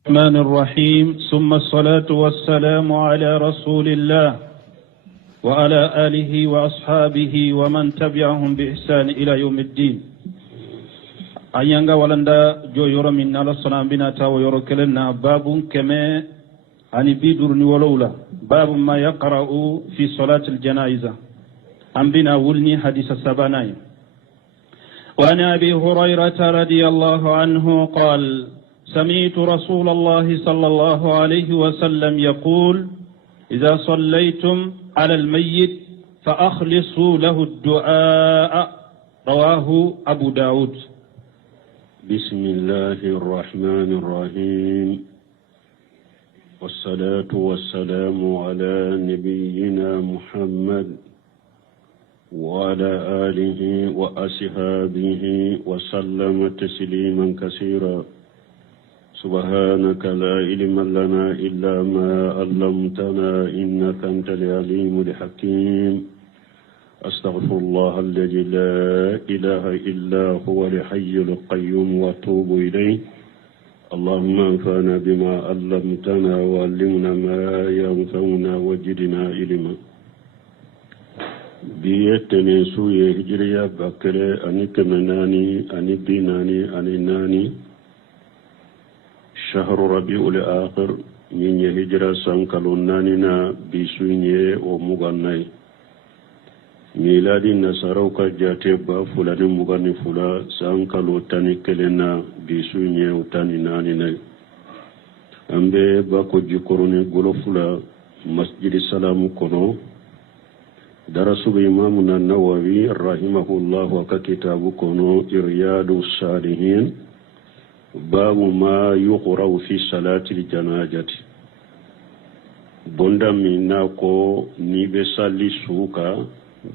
الرحمن الرحيم ثم الصلاة والسلام على رسول الله وعلى آله وأصحابه ومن تبعهم بإحسان إلى يوم الدين. أيانغا ولندا جو يورو من نالا صنع بنا تاو يورو كلنا باب كما أني بيدرني ولولا باب ما يقرأ في صلاة الجنائزة أم بنا ولني حديث السبانين. وعن أبي هريرة رضي الله عنه قال: سمعت رسول الله صلى الله عليه وسلم يقول: إذا صليتم على الميت فأخلصوا له الدعاء. رواه أبو داود. بسم الله الرحمن الرحيم، والصلاة والسلام على نبينا محمد وعلى آله وأصحابه وسلم تسليما كثيرا. سبحانك لا علم لنا إلا ما علمتنا إنك أنت العليم الحكيم. أستغفر الله الذي لا إله إلا هو الحي القيوم وأتوب إليه. اللهم انفعنا بما علمتنا وعلمنا ما ينفعنا وزدنا علما. بيتني سوية هجرية بكرة أني كمناني أني بيناني أني ناني شهر ربيع الآخر من هجرة سانكالونانينا بسويني ومغني ميلادي نصاروكا جاتبا فلاني مغني فلا سانكالو تاني كلنا بسويني وتاني نانينا أمبي باكو جيكوروني غلو فلا مسجد السلام كونو درس إمامنا النووي رحمه الله وكتاب كونو إرياد الصالحين باب ما يقرأ في صلاة الجنازة. بوندا ميناكو نيبسالي سوكا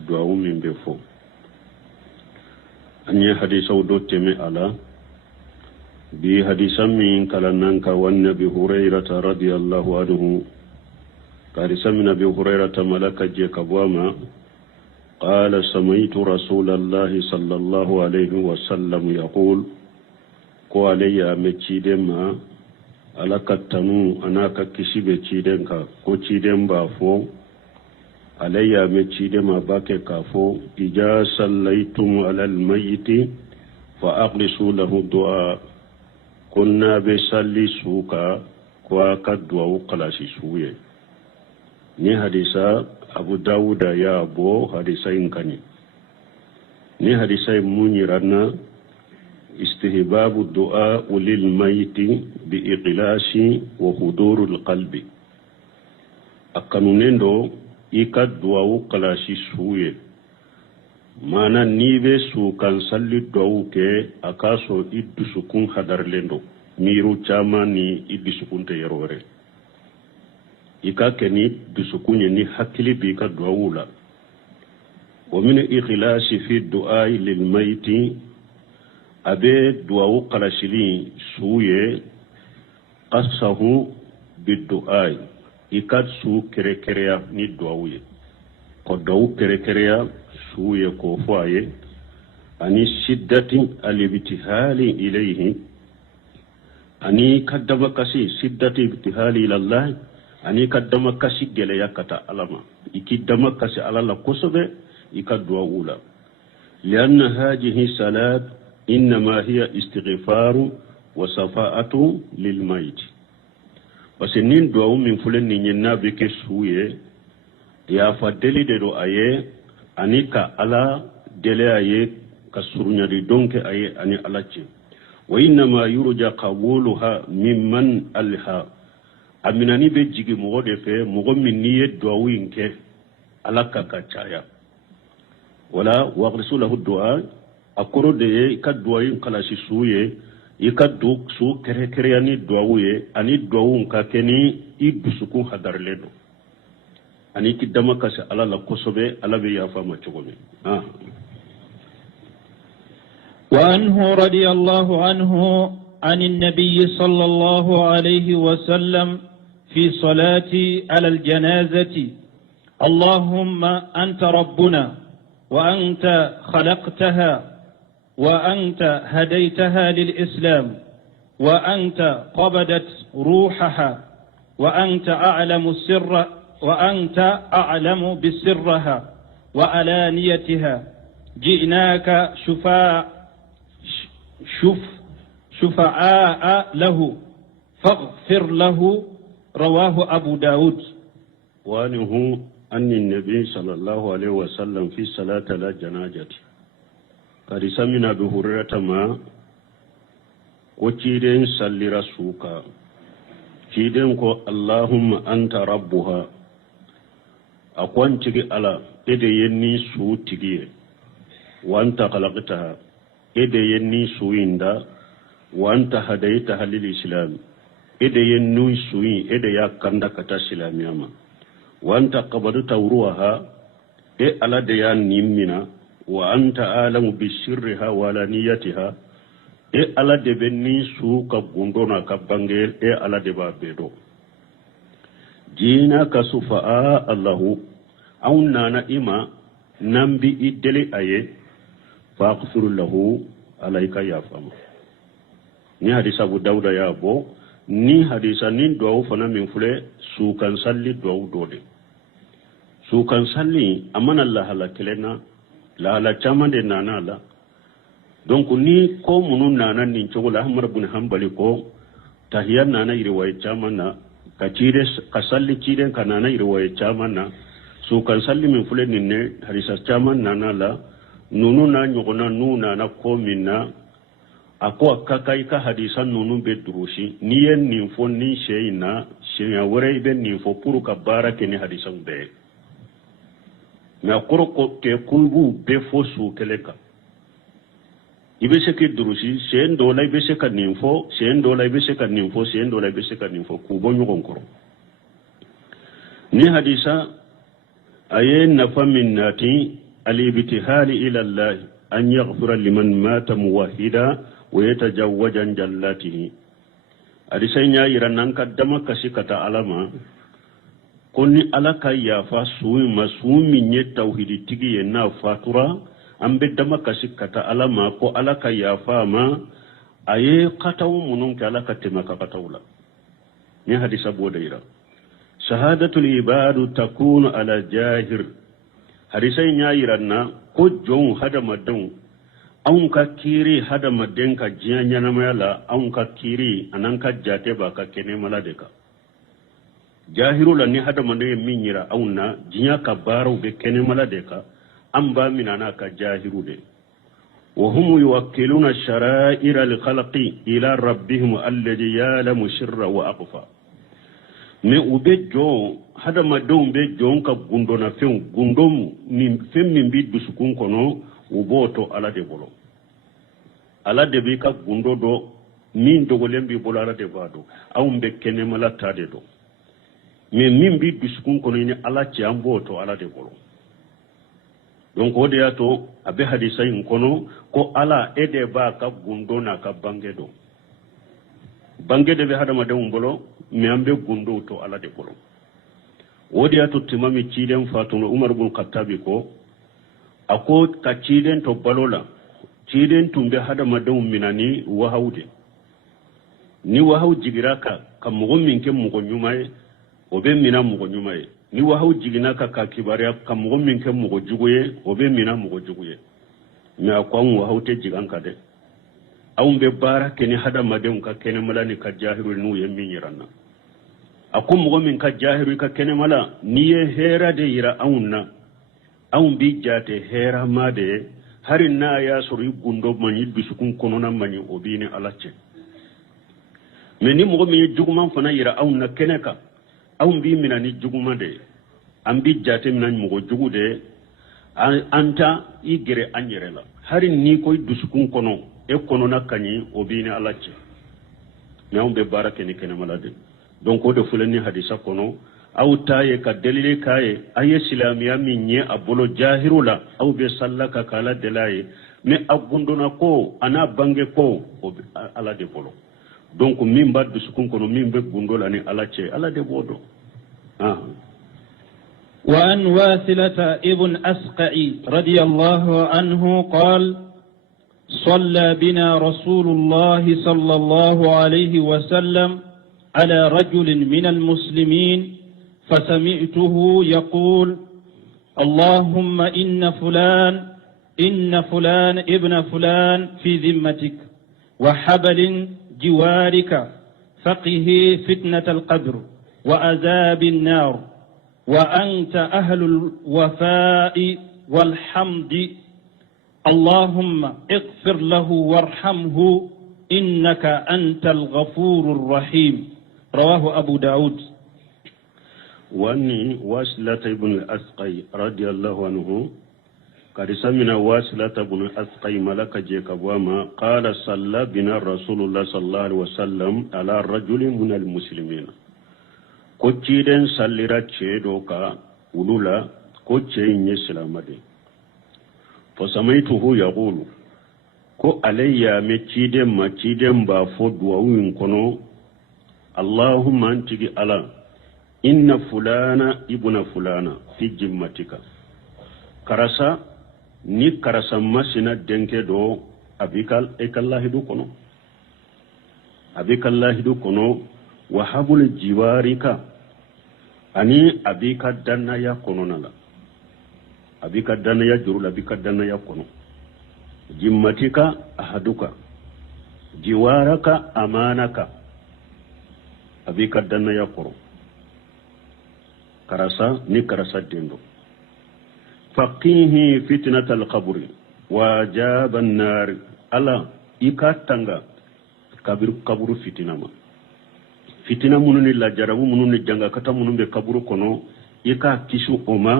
دعو من بفو أني حديث ودو تمي على بحديث من كالنانكا والنبي هريرة رضي الله عنه قال سمنا أبي هريرة ملك جيكبواما قال: سمعت رسول الله صلى الله عليه وسلم يقول: ko alayya me ciden ma ala kattanu anaka kisibe ciden ka ko ciden ba fo alayya me ciden ma bake ka fo ija sallaytum ala almayyit fa aqlisu lahu du'a kunna be salli suka ko aka du'a qalashi suye ni hadisa Abu Dawuda ya bo hadisa inkani ni hadisa munirana استهباب الدعاء للميت بإقلاش وحضور القلب. أكنونين دو إيكا دعاء قلاشي سوية مانا نيبه سوكان سالي دعاء كي أكاسو إدو سكون حدر لندو ميرو چاماني إدو سكون تيروره إيكا كني دو سكون يني حكلي بيكا دعاء لا. ومن إقلاش في الدعاء للميت abe duwawu qalashili suye qasahu bidu'ai ikat su kerekerea ni duwawuye ko dawu kerekerea suye ko fwaye ani shiddati alibtihali ilayhi ani kaddama kasi shiddati ibtihali ila Allah ani kaddama kasi gele yakata alama ikidama kasi alala kosobe ikad duwawula lianna hadhihi salat إنما هي استغفار وصفاءة للميت. وسنين دعو من فلن نينا بك سوية يا فدلي دو آيه أنيكا على دلي آيه كسرنا دونك آيه أني ألاچه وإنما يرجى قبولها ممن ألها أمناني بجيجي مغدفة مغمين نية دعو إنك ألاكا كاچايا ولا وغرسو له الدعاء akoro de ikadwa yin kalashi suye ikaddu su kere kere ani dwawuye ani dwawun ka keni idusukun hadarledo ani kidama kasi ala la kosobe ala be yafa ma chogome وعنه رضي الله عنه عن النبي صلى الله عليه وسلم في صلاة على الجنازة: اللهم أنت ربنا وأنت خلقتها وأنت هديتها للإسلام وأنت قبضت روحها وأنت أعلم بسرها وعلانيتها جئناك شفعاء له فاغفر له رواه أبو داود. وانه أن النبي صلى الله عليه وسلم في صلاة لا جنازة قد سمنا بهريرة ما وكيدين صلي رسولك كيدين كو اللهم أنت ربها أقوان تجي على إدي يني سو تجي وأنت خلقتها إدي يني سوين دا وأنت هديتها للإسلام إدي ينوي سوين إدي يكندا كتا سلام ياما وأنت قبضت روحها على ديان نيمنا وأنت أعلم بسرها وعلانيتها على دبني سوك بندونا كبانجيل على دبابيدو جينا كسفاء الله أو نانا إما نمبي إدلي أيه فاغفر له عليك يا فما ni hadisa Abu Dawuda ya bo ni hadisa nin duwawu fana min fule sukan salli duwawu dode sukan salli amana Allah hala kelena la hala chamande nana la donc ni ko munun nana nin chogola Ahmad ibn Hanbali ko tahiyyan nana iriwaye chamana ka salli ciden ka nana iriwaye chamana sukan salli min fule ninne hadisa chaman nana la nunu na nyogona nuna na ko minna ako kakai ka hadisan nunu be durushi ni yen ninfo ni sheina sheya wore be ninfo puru ka barake ni hadisan be na koro ko te kungu be fosu keleka ibe se ke durushi shen do lay be se ka ninfo shen do lay be se ka ninfo shen do lay be se ka ninfo ku bo nyugon koro ni hadisa ayen nafa minnati alibtihali ila Allah an yaghfira liman mata muwahhida ويتجوجا جلاته أرسلنا يرنان كدما كسكتا علما كوني ألاكا يافا سوي مسوي من يتوحيد تيجي ينا فاتورا أم بدما كسكتا علما كو ألاكا يافا ما أيه قطعو منون كألاكا تمكا قطعولا ني حديث أبو ديرا شهادة العباد تكون على جاهر أرسلنا يرنان كو جون هذا مدون aun ka kiri hada maden ka jiya nyana mala aun ka kiri anan ka jate ba ka kene mala de ka jahiru la ni hada maden minyira aunna jiya ka baro be kene mala de ka amba minana ka jahiru de wa hum yuwakkiluna shara'ira li khalqi ila rabbihim alladhi ya'lamu sirra wa aqfa me ube jo hada madon be jon ka gundona fe gundom ni femmi bi dusukun kono uboto ala de bolo ala de bi ka gundo do min dogolen bi bolo ala de bado awumbe kene mala tade do mais min bi biskun kono ni ala ci amboto ala de bolo donc ode yato abe hadisa in kono ko ala ede ba ka gundo na ka bangedo bangede be hadama de bolo mi ambe gundo to ala de bolo ode yato timami ciden fatuno Umar ibn Khattab ko ako ka ciden to balola ciden tumbe hada madau minani wahaude ni wahau jigiraka kam mo min ke mo nyumaye obe mina mo nyumaye ni wahau jiginaka ka kibariya kam mo min ke mo jugoye obe mina mo jugoye mi akwan wahau te jiganka de awumbe bara keni hada madau ka kene malani ka jahiru nu ye min yiranna akum mo min ka jahiru ka kene mala ni ye hera de yira awunna awun bi jate hera made harin na ya sori gundo mani bisukun konona mani obini alache meni mo mi juguman fana yira awun na keneka awun bi minani juguma de an bi jate minan mo jugude anta igere anyere la harin ni koy bisukun kono e konona kanyi obini alache me awun be barake ni kene malade donc o de fulani hadisa kono aw taye ka dalile kaye aye silamiya min nye abolo jahirula aw be sallaka kala delaye me agundona ko ana bange ko ala de bolo donc min baddu sukun kono min be gundola ni ala ce ala de bodo وعن واثلة ابن أسقعي رضي الله عنه قال صلى بنا رسول الله صلى الله عليه وسلم على رجل من المسلمين فسمعته يقول اللهم إن فلان ابن فلان في ذمتك وحبل جوارك فقه فتنة القبر وعذاب النار وأنت أهل الوفاء والحمد اللهم اغفر له وارحمه إنك أنت الغفور الرحيم. رواه أبو داود. واني واسلة بن الأسقي رضي الله عنه قد سمنا واسلة بن الأسقي ملك جيك وما قال صلى بنا رسول الله صلى الله عليه وسلم على رجل من المسلمين كوتشيدن سلرا تشيدوكا ولولا كوتشين يسلامدي فسمعته يقول كو علي متشيدن ما تشيدن بافود ووين كنو اللهم انتي على إن فلانا ابن فلانا في جمتك karasa ni karasa masina denke do abikallahidu kono wa habul jiwarika ani abika danna ya kono nala abika danna ya jurula abika danna ya kono jimmatika ahaduka jiwaraka amanaka abika danna ya kono karasa ni karasa dendo فقيه فتنة القبر وجاب النار ألا إكاتنغا قبر فتنة منون الله جربو منون جنغا كتا منون بقبر كنو إكا كيشو أما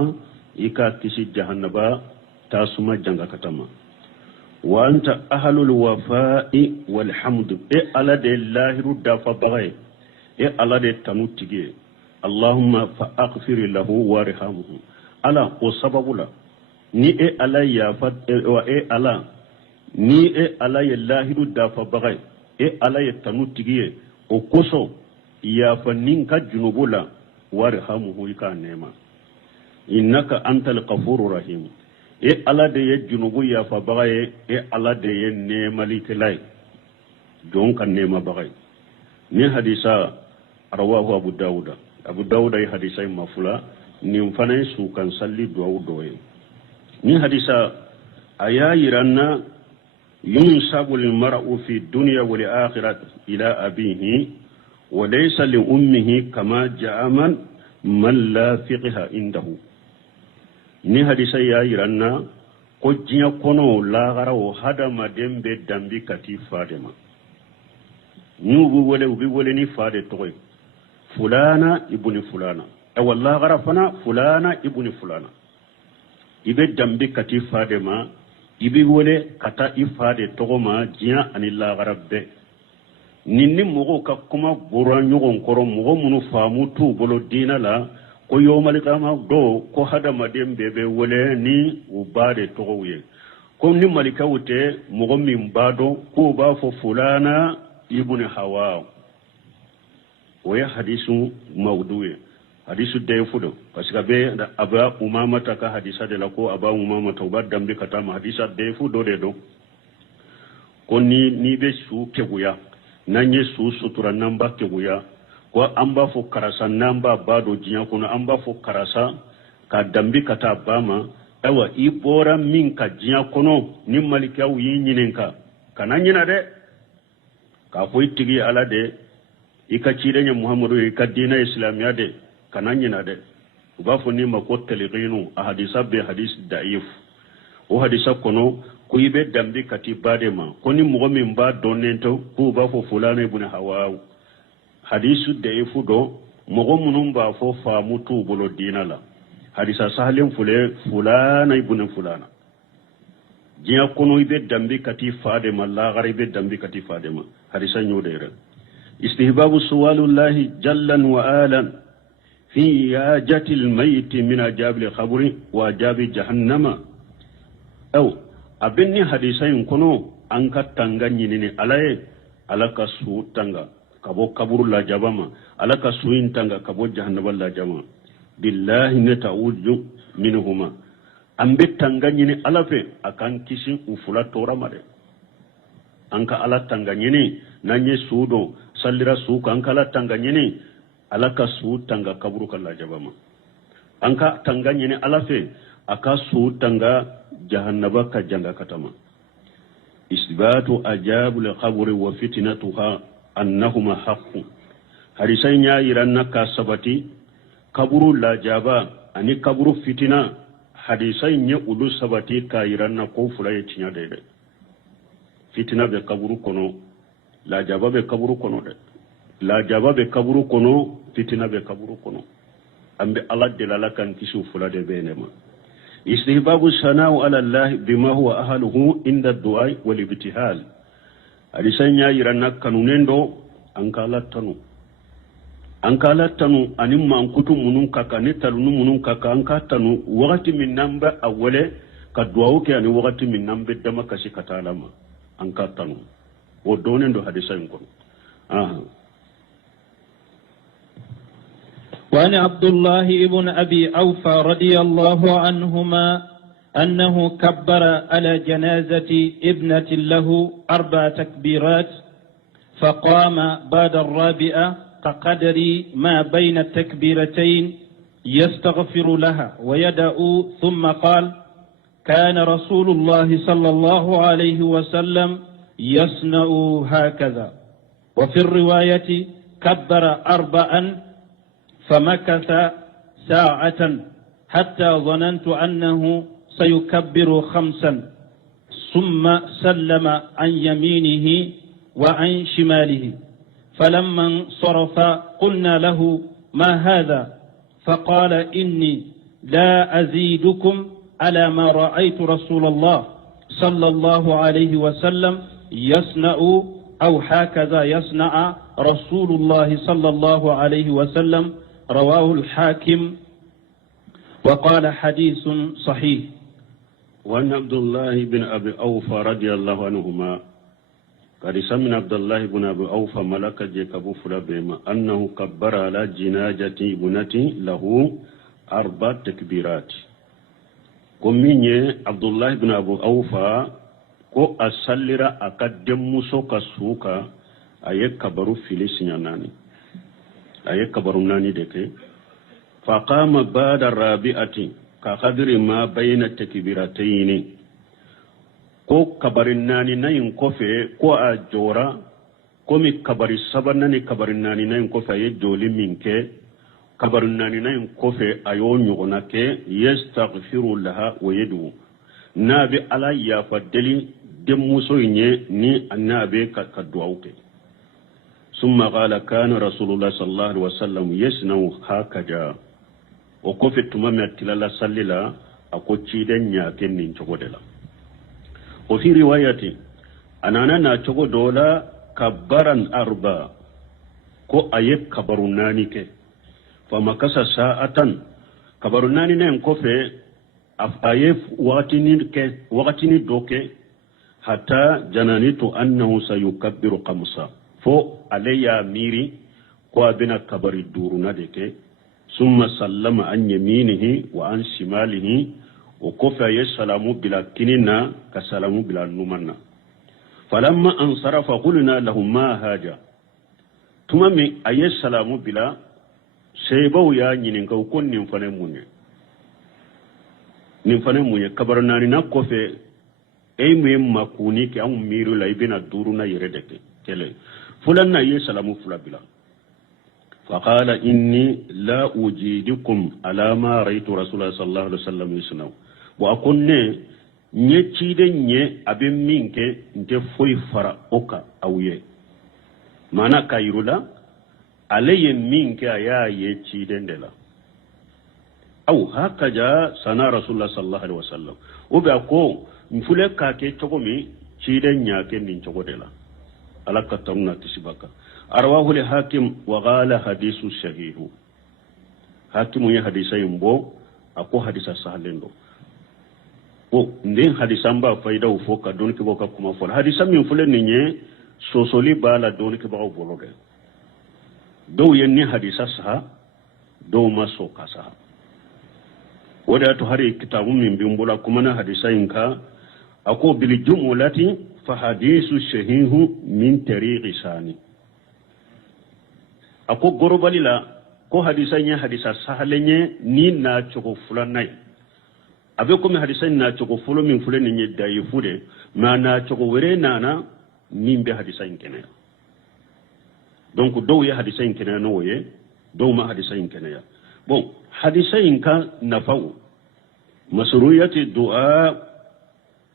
إكا كيشي جهنبا تاسما جنغا كتما وأنت أهل الوفاء والحمد ألا دي الله رد فبغي ألا دي تنوتي اللهم فأغفر له وارحمه ala o sababu la ni ala ya fa wa ala ni ala ya lahidu dafa bagay ala ya tanu tigiye o koso ya fa ninka junubula warhamuhu ka nema innaka antal ghafurur rahim ala de ya junubu ya fa bagay ala de ya nema litilai don kan nema bagay ni hadisa rawahu abu dauda ya hadisa mafula nin fana su kan salli duwawu doye ni hadisa aya yiranna yunsabu lil mar'u fi dunya wal akhirati ila abihi wa laysa li ummihi kama ja'a man la fiqha indahu ni hadisa ya yiranna ko jinya kono la garawo hadama dembe dambi kati fadema nubu wole ni fade toy fulana ibn fulana والله غرفنا فلانا ابن فلانا ibe dambi kati fadema ibe wole kata ifade togoma jiya anilla garabbe ninni mogo ka kuma bura nyogon koro mogo munu famu tu bolo dina la ko yomal kama do ko hada madem bebe wole ni ubade togowe ko ni malika wote mogo min bado ko ba fo fulana ibn hawa wa hadisu mawdu'i hadisu da ya fudo parce que be da aba umama ta ka hadisa de la ko aba umama ta ba dambe kata ma hadisa da ya fudo de do ko ni be su keguya nanye su sutura namba keguya ko amba fo karasa namba ba do jinya ko amba fo karasa ka dambe kata ba ma awa i bora min ka jinya kono ni malika wi nyinenka kana nyina de ka fo itigi ala de ikachire nya muhammadu ikadina islamiya de kananyina de ubafo ni makoteli ginu ahadisa be hadis daif o hadisa kono ko ibe dambi kati badema koni mugomi mba donento ko ubafo fulana ibn hawa hadisu daifu do mugo munum ba fo fa mutu bolo dinala hadisa salim fulana ibn fulana jiya kono ibe dambi kati fadema la gari ibe dambi kati fadema hadisa nyodere istihbabu suwalullahi jallan wa alan في ياجة الميت من أجاب الخبر وأجاب جهنم أو أبني حديثين كنو أنك تنغني نيني على كسو تنغا كبو كبر لا جبما على كسوين تنغا كبو جهنم لا جبما بالله نتعوذ منهما أمبي تنغني نيني على في أكان كيسين وفلا تورا مدي anka ala tanganyini nanye sudo sallira suka anka ala tanganyini alaka su tanga kaburu kala jabama anka tanganyini ala fe aka su tanga jahannaba ka janga katama isbatu ajabul qabri wa fitnatuha annahuma haqqun harisanya iranna ka sabati kaburu la jaba ani kaburu fitina hadisai nye ulu sabati ka iranna ko fulaye tinya dede fitina be kaburu kono la jaba be kaburu kono de la jaba be kaburu kono fitina be kaburu kono ambe ala delala kan kisu fulade benema istihbabu sana'u ala allah bima huwa ahluhu inda du'a wal ibtihal hadisai nya iranna kanunendo ankala tanu anin man kutu munun kaka ne talunu munun kaka anka tanu wakati min namba awale ka duwawu ke ani wakati min nambe dama kasi katalama anka tanu o donen do hadisa ngon وعن عبد الله ابن أبي أوفى رضي الله عنهما أنه كبر على جنازة ابنة له 4 تكبيرات فقام بعد الرابعة كقدر ما بين التكبيرتين يستغفر لها ويدعو ثم قال كان رسول الله صلى الله عليه وسلم يصنع هكذا. وفي الرواية كبر 4 فمكث ساعة حتى ظننت أنه سيكبر 5 ثم سلم عن يمينه وعن شماله فلما انصرف قلنا له ما هذا فقال إني لا أزيدكم على ما رأيت رسول الله صلى الله عليه وسلم يصنع أو هكذا يصنع رسول الله صلى الله عليه وسلم رواه الحاكم وقال حديث صحيح. وعن عبد الله بن أبي أوفى رضي الله عنهما قد سمع عبد الله بن أبي أوفى ملك جيكابو فلابيما أنه كبر على جنازة ابنته له 4 تكبيرات. كميني عبد الله بن أبي أوفى كو أسلر أقدم مسوكا سوكا أيك كبرو فيليسيا ناني أيك كبرو ناني دكي فقام بعد الرابعة كقدر ما بين التكبيرتين ko kabarin nani nayin kofe ko a jora ko mi kabari saban nani kabarin nani nayin kofe ye joli minke kabarin nani nayin kofe ayo nyugona ke yastaghfiru laha wa yadu nabi ala ya fadeli dem muso nye ni annabe ka duauke summa qala kana rasulullah sallallahu alaihi wasallam yasnau hakaja o kofe tumama tilala sallila akochi den nya kenin chogodela. وفي رواية أنا ناتشو دولا كبرا 4 كو أيك كبرناني كي فمكس ساعة كبرناني نين كوفي أيف وقتني دوكي حتى جنانيت أنه سيكبر 5 فو علي ميري كو أبنا كبر الدورنا ديكي ثم سلم عن يمينه وعن شماله وكفى يسلم بلا كننا كسلم بلا نمنا فلما انصرف قلنا له ما هاجا تمامي أي سلام بلا سيبو يا نين كون نفني مونye kabarnani na kofe ay mem makuni ke am miru lay bina duruna yiredeke tele fulan na ye salamu fula bila فقال إني لا أجيدكم على ما رأيت رسول الله صلى الله عليه وسلم يصنع وأكون نيتشيدن ني أبي منك نت فوي فرا أوكا أويه مانا كايرولا علي منك يا يتشيدن دلا أو هكذا سنا رسول الله صلى الله عليه وسلم وبأكون مفلك كاكي تقومي تشيدن نياكي من تقودلا على كترنا تسبكا أرواه لحاكم وقال حديث الشهيه حاكم يا حديثا يمبو أكو حديثا سهلندو o ndin hadisan ba fayda u foka don ki boka kuma fol hadisan min fulen ni sosoli bala don ki ba bologe do yenni hadisa sa do maso kasa wada to hari kitabu min bimbula kuma na hadisa inka ako bil jumlati فحديث الشهيه من طريق ثاني أكو غربالي لا كو حديثا حديثا سهلني ني ناتشوكو فلاناي أبيكم حديثا ناتشوكو فلو من فلان يدعي فلو ما ناتشوكو ورينانا مين بي حديثا كنيا دونك دو يا حديثا كنيا نويه دو ما حديثا كنيا بون حديثا كان نفو مسروية الدعاء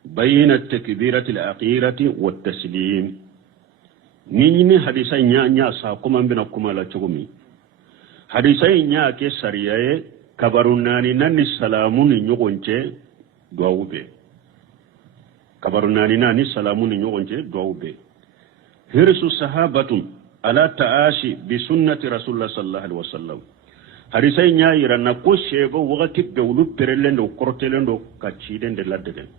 بين التكبيرة الأخيرة والتسليم نيني حديثا نيا ساكما بنا كما لا تغمي حديثا نيا كي سريعي كبرناني ناني سلامون نيوغنچه دعاو بي كبرناني ناني سلامون نيوغنچه دعاو بي هرس الصحابة على تعاشي بسنة رسول الله صلى الله عليه وسلم حديثا نيا يرانا كو شيبو وغتي دولو برلن دو كورتلن دو كاتشيدن دي لاددن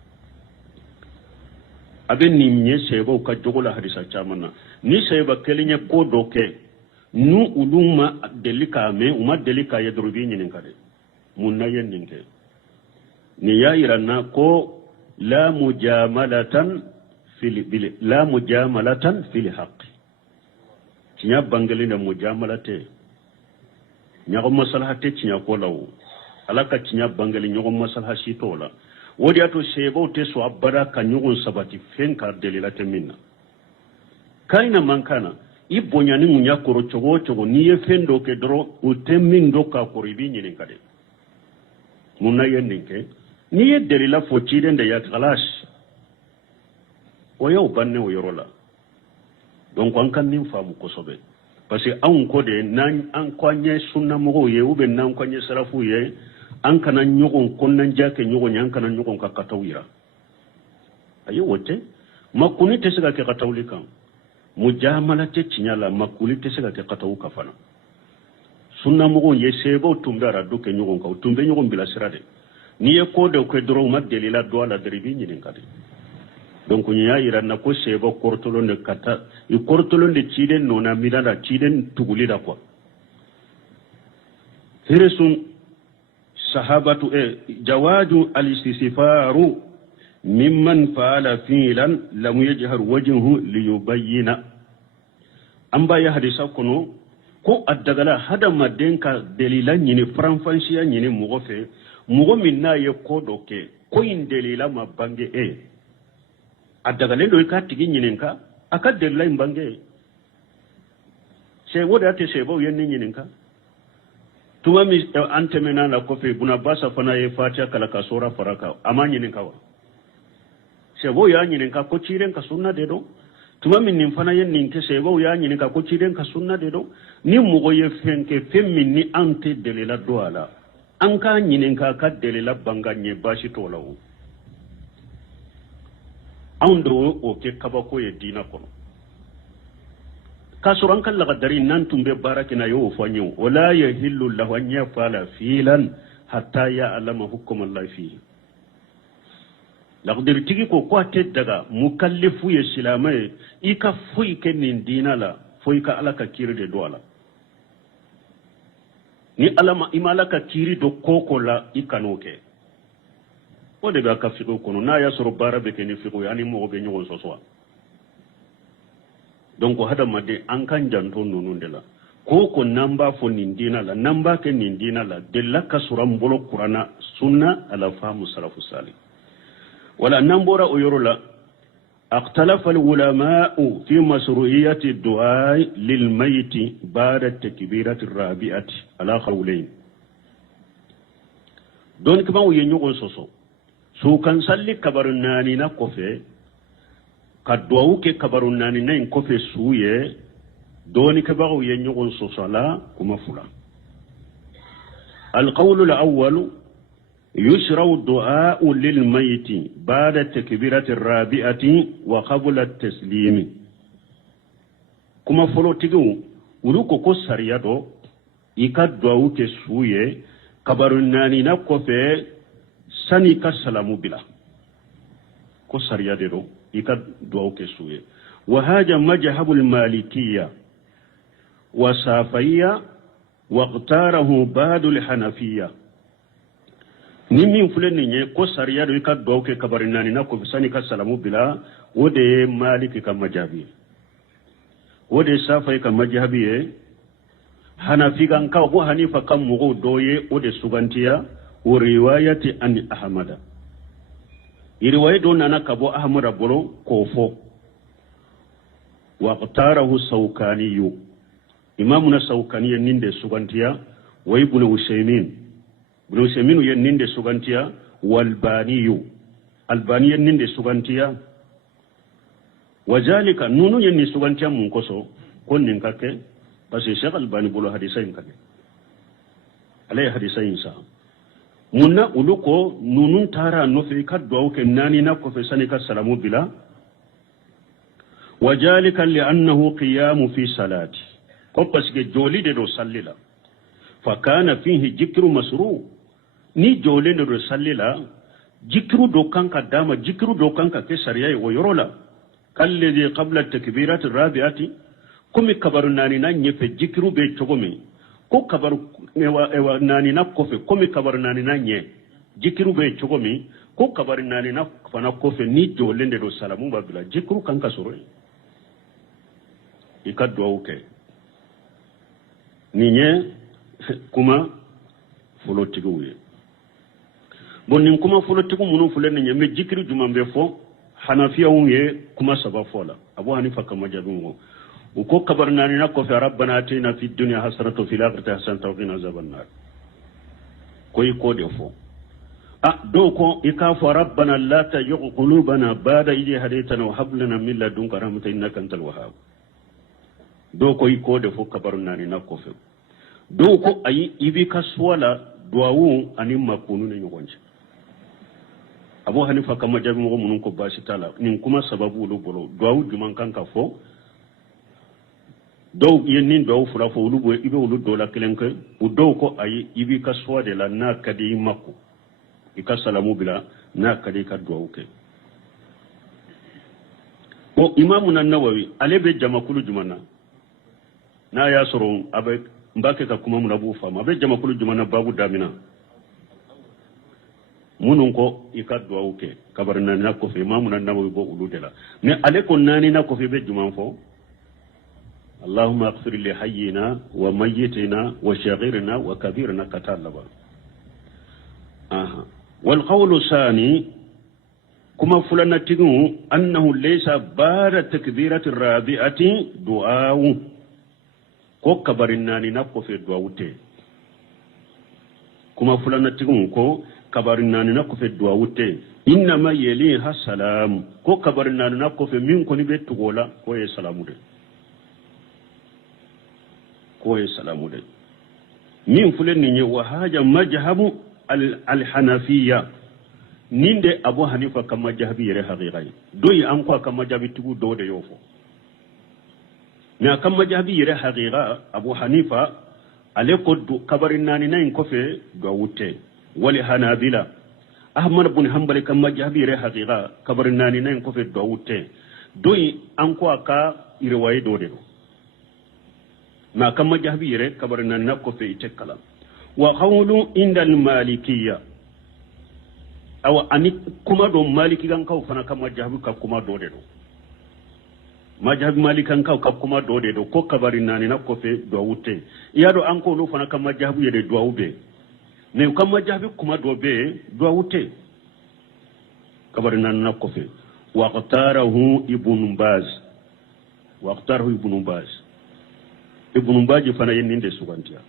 abin ni nye sebo ka jogola hadisa chamana ni seba kelinye ko doke nu uluma delika me uma delika ya drobi nyinin kade munna yen ninke ni ya irana ko la mujamalatan fil haqq tinya bangali na mujamalate nyago masalahate tinya ko lawo alaka tinya bangali nyago masalaha shitola wodi ato sebo te so abara kanyugon sabati fenka delila temina kaina mankana ibonya ni munya koro chogo ni ye fendo ke dro utemin do ka koribi nyine kade munna yenninke ni ye delila fo chiden de ya kalash oyo banne o yorola donc an kan nim famu ko sobe parce que an ko de nan an kwanye sunna mo ye ube nan kwanye sarafu ye an kana nyogon konnan jake nyogon an kana nyogon ka katawira ayo wote makuni tesega ke katawlika mujamala te chinyala makuli tesega ke katawu kafana sunna mo ye sebo tumbara doke nyogon ka tumbe nyogon bila sirade ni e ko de ko dro ma delila do ala deribi nyinin kade donc nya ira na ko sebo kortolonde kata i kortolonde chiden nona milana chiden tugulida kwa hiresum صحابة جواز الاستغفار ممن فعل فعلا لم يجهر وجهه ليبين أمبا يحدث كنو كو أدغلا هذا ما دينك دليلا يني فرانفانسيا يني مغفي مغمنا يكو دوكي كوين دليلا ما بانجي أدغلا لو يكاتيكي ينينكا أكاد دليلا مبانجي سيبو داتي سيبو ينينكا tuma mi antemena na kofi buna basa fana ye fatia kala kasora faraka amanyi ninkawa sebo ya nyininka ko chiren ka sunna de do tuma min nin fana yen ninke sebo ya nyininka ko chiren ka sunna de do ni mugo ye fenke femmin ni ante delela do ala anka nyininka ka delela banganye bashi tolawo awndo o ke kabako ye dina kono kasuran kan laga dari nan tumbe barakina yo fanyo wala yahillu lahu an yafala filan hatta ya alama hukum Allah fi laqdir tigi ko te daga mukallifu ya silamai ika fuy ken nin dinala fuy ka alaka kirde do ala ni alama imalaka kiri do kokola ikanoke o de ga ka fiqo kono na ya soro barabe ken fiqo yani mo be nyon soso donc hada made an kan janto nonun de la ko namba fo nindina la namba ke nindina la de la kasura mbolo qur'ana sunna ala famu salafu salih wala nambora o yorola اختلف العلماء في مشروعية الدعاء للميت بعد التكبيرة الرابعة على قولين دونك ما وينيو سوسو سو كان سالي كبرناني نا كوفي كدواو كي كبرناني نا كوفي سويه دونك با وينيو سوسو لا كما فلا القول الأول يشرع الدعاء للميت بعد التكبيرة الرابعة وقبل التسليم كما فلو تيغو ولوكو كو سريادو إيكا دعاو كسوية كبرناني نكوفي ساني كسلامو بلا كو سريادو إيكا دعاو كسوية وهذا مذهب المالكية وصافية واختاره بعض الحنفية ni min fulani nye ko sariya do ka do ke kabarinani na ko bisani ka salamu bila ودي مالك كمجابي ودي سافي كمجابي حنفي كان كاو حنيفة كم مغو دوي ودي سوغانتيا ورواية أن أحمد رواية دون أنا كبو أحمد بولو كوفو واختاره السوكاني إمامنا السوكاني نند سوغانتيا وابن وسيمين ابن وسيمين ينند سوغانتيا والباني الباني ينند سوغانتيا وذلك نونو ينند سوغانتيا منكوسو كون نكاكي بس الشيخ الباني بولو حديثين كاكي عليه حديثين سا منا أولوكو نونون تارا نوفي كدواو كناني ناكو في سنة السلامو بلا وذلك لأنه قيام في صلاة قبس جولي دو صليلا فكان فيه ذكر مسروع ني جولي دو صليلا ذكر دو كان قدام ذكر دو كان كسريا ويرولا كالذي قبل التكبيرات الرابعة كم كبر نانينا نيفي ذكر بي تشوغومي كو كبر ايوا نانينا كوفي كم كبر نانينا ني ذكر بي تشوغومي كو كبر نانينا فانا كوفي ني جولي دو سلامو بابلا ذكر كان كسروي ikadwa uke ninye kuma folotigu uye bonin kuma folotigu munu fule ninye me jikiri jumambe fo hanafiya unye kuma saba fola abu hanifa kama jabungo uko kabar nani na ko fi rabbana atina fid dunya hasanatan fil akhirati hasanatan wa qina azaban nar koy ko de fo do ko ikafa rabbana la taj'al qulubana ba'da idh hadaytana wa hab lana min ladunka rahmatan innaka antal wahhab do ko iko de fo kabaru nani na ko fe do ko ayi ibi kaswala duawu ani makunu ne ngonje abu hanifa kama jabi mo munun ko bashi tala nin kuma sababu lu bolo duawu juman kan ka fo do yenin do fura fo lu bo ibe lu do la kelenke u do ko ayi ibi kaswa de la na kadi makku ikasalamu bila na kadi ka duawu ke o imamu an-nawawi alebe jamakulu jumana na ya soro abe mbake ka kuma munabu fama abe jama kulu jumana babu damina munun ko ikadwa uke kabarna na ko fe mamuna nawo bo uludela ne ale ko nani na ko fe be juman fo allahumma ighfir li hayyina wa mayyitina wa shaghirina wa kabirina katalaba aha wal qawlu sani kuma fulana tigu annahu laysa bara takbirati rabi'ati du'a'u ko kabarin nani na ko fe du'a wute kuma fulana tigun ko kabarin nani na ko fe du'a wute inna ma yali hasalam ko kabarin nani na ko fe min ko ni be tugola ko ye salamu de min fulen ni wa haja majhabu al hanafiyya ninde abu hanifa kama jahabi yere haqiqai doyi an ko kama jabi tugu do de yofo na kan majabi yere haqiqa abu hanifa ale ko kabarin nani nayin kofe do wutte wali hanabila ahmad ibn hanbali kan majabi yere haqiqa kabarin nani nayin kofe do wutte doyi an ko aka irwaye do de na kan majabi yere kabarin nani na kofe ite kala wa qawlu inda al malikiyya aw ani kuma do maliki kan kaw fana kan majabi ka kuma do de majhab malikan kaw kap kuma do de do ko kabarin nani na ko fe do wutte yado an ko lu fana kam majhab yede do wube ne kam majhab kuma do be do wutte kabarin nani na ko fe waqtarahu ibn baz ibn baz fana yeninde sugantiya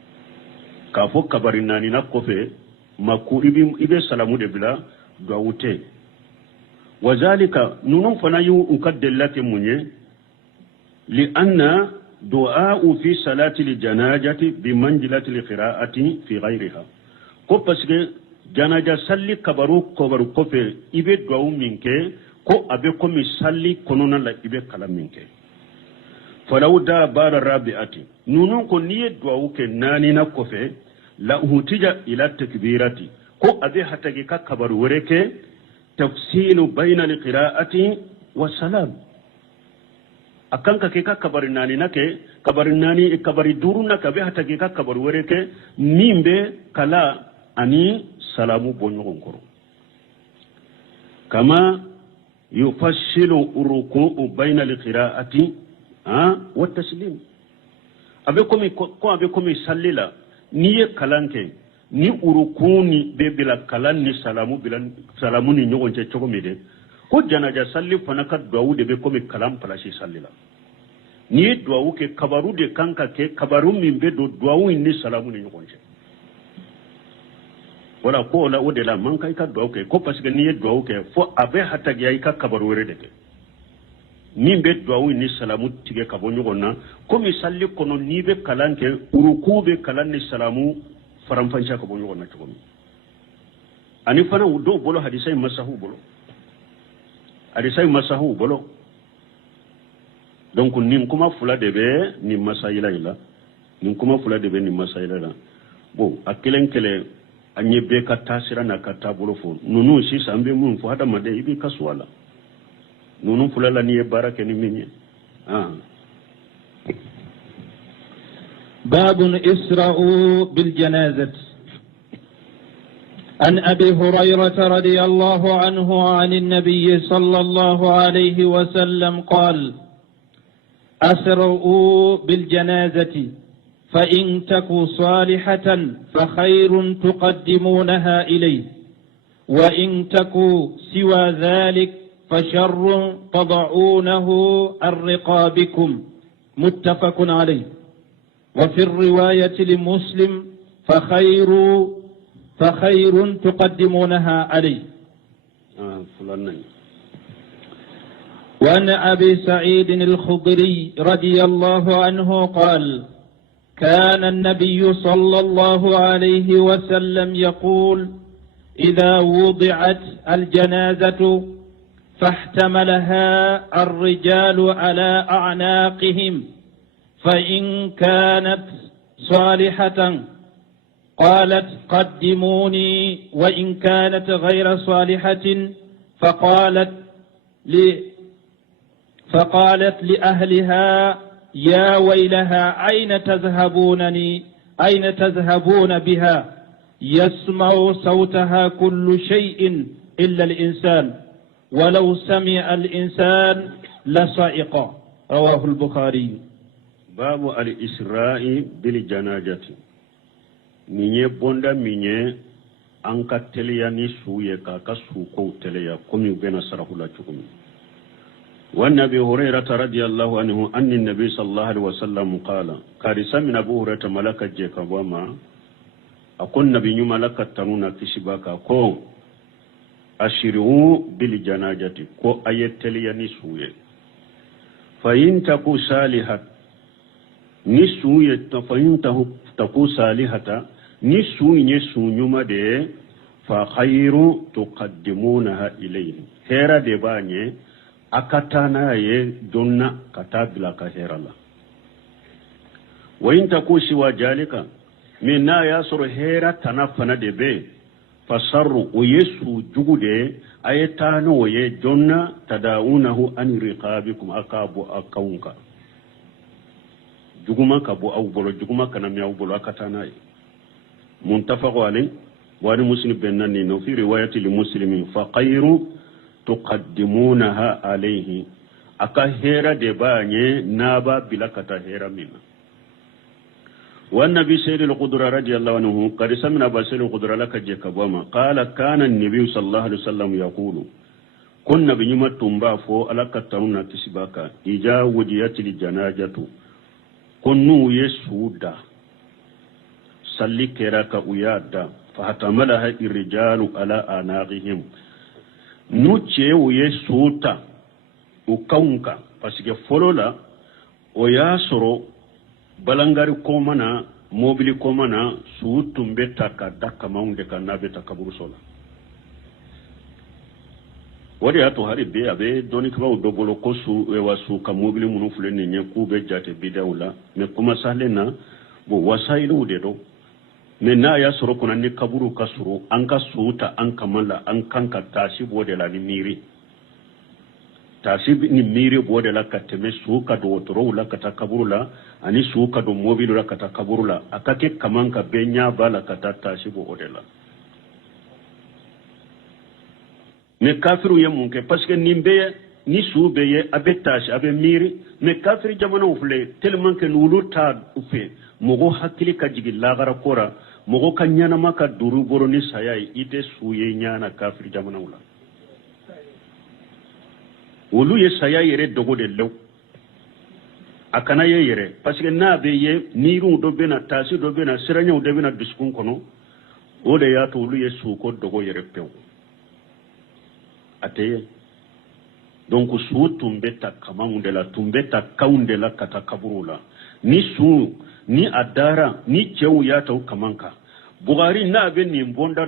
ka fo kabarin nani na ko fe makku ibe salamu de bila do wutte wazalika nunun fana yu ukaddallati munye لأن دعاء في صلاة الجنازة بمنزلة القراءة في غيرها ko pasque janaja salli kabaru kofe ibe duawu minke ko abe komi salli konona la ibe kala minke falaw da bara rabi'ati nunun ko niye duawu ke nani na kofe la hutija ila takbirati ko abe hatagi ka kabaru wereke tafsilu bayna alqira'ati wa salam akan ka ke ka kabari nani nake kabari nani e kabari duru na ka be hatagi ka kabaru wereke mimbe kala ani salamu bonyo koro kama يفصل الركوع بين القراءة والتسليم أبيكم يصلي لا نية كلامك ni urukuni be bila kalan ni salamu ni nyogon ce chogo mede ko janaja salli fanaka duawu de be komi kalam palashi sallila ni duawu ke kabaru de kanka ke kabaru min be do duawu ni salamu ni nyogon ce wala ko la ode la man kai ka duawu ke ko parce que ni duawu ke fo abe hatta ya ka kabaru were de ni be duawu ni salamu tige kabo nyogon na komi salli kono ni be kalan ke uruku be kalan ni salamu faram fancha ko bonyo na tugo ani fana do bolo hadisai masahu bolo donc nim kuma fula debe ni masaila ila nim kuma fula debe ni masaila la bo akelen kele anye be ka tasira na kata bolo fo nunu si sambe mun fo hada made ibi kaswala nunu fula la ni barake ni minye باب اسرعوا بالجنازة. عن أبي هريرة رضي الله عنه عن النبي صلى الله عليه وسلم قال: أسرعوا بالجنازة فإن تكو صالحة فخير تقدمونها إليه، وإن تكو سوى ذلك فشر تضعونه عن رقابكم. متفق عليه. وفي الرواية لمسلم فخير تقدمونها عليه. وعن أبي سعيد الخضري رضي الله عنه قال: كان النبي صلى الله عليه وسلم يقول: إذا وضعت الجنازة فاحتملها الرجال على أعناقهم، فإن كانت صالحة قالت قدموني، وإن كانت غير صالحة فقالت لأهلها: يا ويلها أين تذهبون بها؟ يسمع صوتها كل شيء إلا الإنسان، ولو سمع الإنسان لصائق. رواه البخاري. باب الإسراء بالجنازة. minye bonda minye anka teleya ni suye ka suko teleya komi bena sarahula chukumi. وعن أبي هريرة رضي الله عنه أن النبي صلى الله عليه وسلم قال: كارثة من أبو هريرة ملكة جيكا وما أكون نبي ملكة تنونا كشباكا كو أشيروا بالجنازة كو أيت تليا نسوية، فإن تكو صالحة نسوية، فإن تكو صالحة نسوية نسوية دي فخير تقدمونها إليه. هيرا دي باني akatana ye donna katabila ka herala wa in takushi wa jalika minna yasru hera tanafana debe fasarru o yesu jugude ayetano o ye donna tadaunahu an riqabikum akabu akaunka juguma kabu aw bolo juguma kana mi aw bolo akatana ye muntafaqu alayhi wa muslim benani no fi riwayati li muslimin fa khayru tuqaddimunaha alayhi aka hera de banye naba bilakata hera mina. wa nabi sayyid al-qudra radiyallahu anhu qad samina basil al-qudra laka jakabama qala kana an-nabi sallallahu alaihi wasallam yaqulu kunna bi nyumatumba fo alaka taruna tisibaka ija wudiyati li janajatu kunnu yesuda salli keraka uyada fa hatamalaha irjalu ala anaqihim nuche uye suta ukaunka pasike folola oyasoro balangari komana mobili komana suutum beta kadaka maunde kanabe takaburusola wadi ato hari be abe doni kwa udobolo kosu wasuka mobili munufule nenye kube jate bidaula me kuma salena bo wasailu udedo mena ya soro kuna ni kaburu kasuru anka suuta anka mala ankanka tasib wodela ni miri tasib ni miri wodela kateme suuka do wotoro la kata kaburu la ani suuka do mobilu la kata kaburu la akake kamanka benya bala kata tasib wodela mais kafiru ye mun ke parce que nimbe ni sube ye abe tashi abe miri mais kafir jamana ufle tellement que nulu ta ufe mogo hakili ka jigi lagara kora mogo ka nyana maka duru boro ni sayai ite suye nyana kafir jamana ula ulu ye sayai yere dogo de lew akana ye yere parce que na be ye niru do bena tashi do bena siranya do bena diskun kono o de ya to ulu ye su ko dogo yere pew ateye donc su tumbeta kamangundela tumbeta kaundela kata kaburula ni su ni adara ni chewu ya taw kamanka bugari na be ni bonda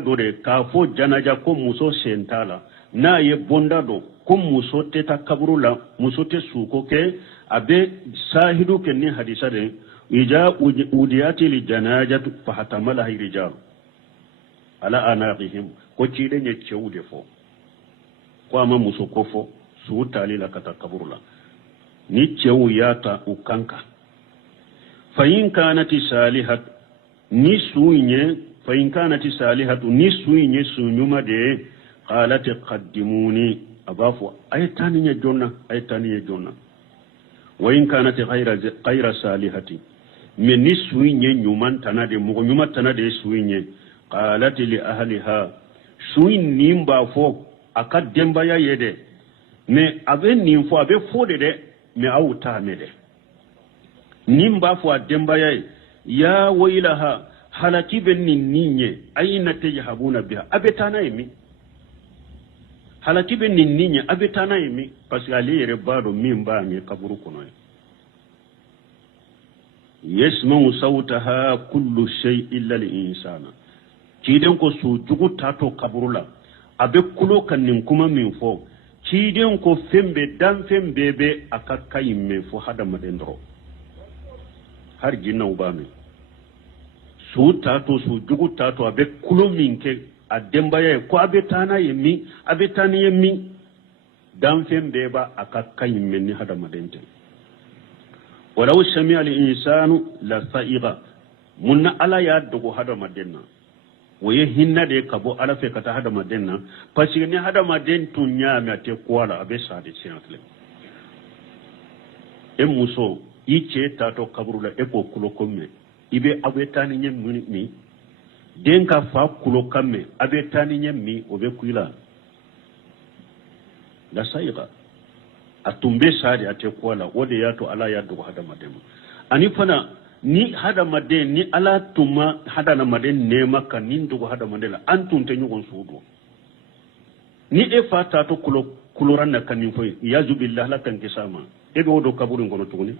do de ka fo janaja ko muso sentala na ye bonda do ko muso teta kaburula muso te su ko ke abe sahidu ke ni hadisa de ija udiyati li janajatu fa hatamala hirijal ala anaqihim ko chide nye chewu de fo kwa ma muso kofo su tali la kata kaburula ni chewu yata ukanka fa in kanati salihat ni suinye sunyuma de qalat qaddimuni abafu aytani nya jonna wa in kanati ghayra salihati men ni suinye nyuman tanade mo nyuma tanade suinye qalat li ahliha suin nimba fo aka dembaya yede mais abe nimfo abe fode de mais awuta mede nimba fo dembaya ya wailaha halaki benni ninye aina tajhabuna biha abetana yimi halaki benni ninye abetana yimi parce que ali yere bado mimba mi kaburu kono yasma'u sawtaha kullu shay illa al-insana kiden ko su jugu tato kaburula abe kulo kan nin kuma min fo kiden ko fembe dan fembe be aka kayimme fo hada madendro har jinna ubame su tato su jugu tato abe kulo min ke adembaye ko abe tana yemmi dan fembe ba aka kayimme ni hada madente walau sami'a al-insanu la sa'iga munna ala ya dogo hada madenna waye hinna de kabo ala fe kata hada madenna parce que ni hada maden tunya mi ate kwala abe sadi sinatle e muso iche tato kaburula e ko kulo komme ibe abe tani nyem mi denka fa kulo kamme abe tani nyem mi obe kuila la sa'iga atumbe sadi ate kwala wode yato ala ya dogo hada madenna ani fana ni hada maden ni ala tuma hada na maden nema kan nin dogo hada mandela antun te nyugon sudo ni e fata to kuloran na kan foy yazu billah la kan kisama e be wodo kaburu ngono tuguni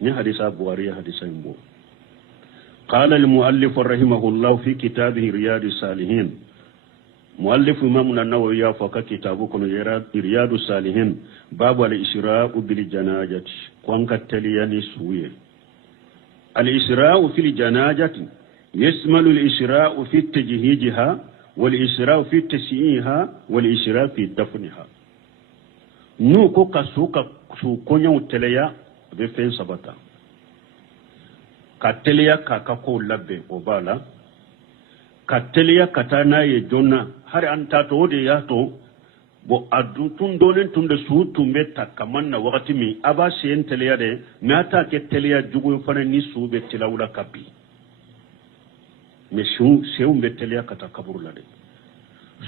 ni hadisa buhari hadisa imbo qala al muallif rahimahullah fi kitabih riyad salihin muallif imam an-nawawi ya fa kitabu kono riyad salihin babu al-isra'u bil janajati kwanka taliyani suye al-isra'u fil janajati yasmalu al-isra'u fi tajhijiha wal isra'u fi tasyiha wal isra'u fi dafniha nu ko kasuka su konyo teleya be fen sabata ka teleya ka ko labbe o bala ka teleya katana ye jonna har anta to de ya to bo adu tun donen tun da su tumbe takamanna wakati mi aba sen teleya de nata ke teleya jugo fana ni su be tilawula kapi me su seum be teleya kata kaburula de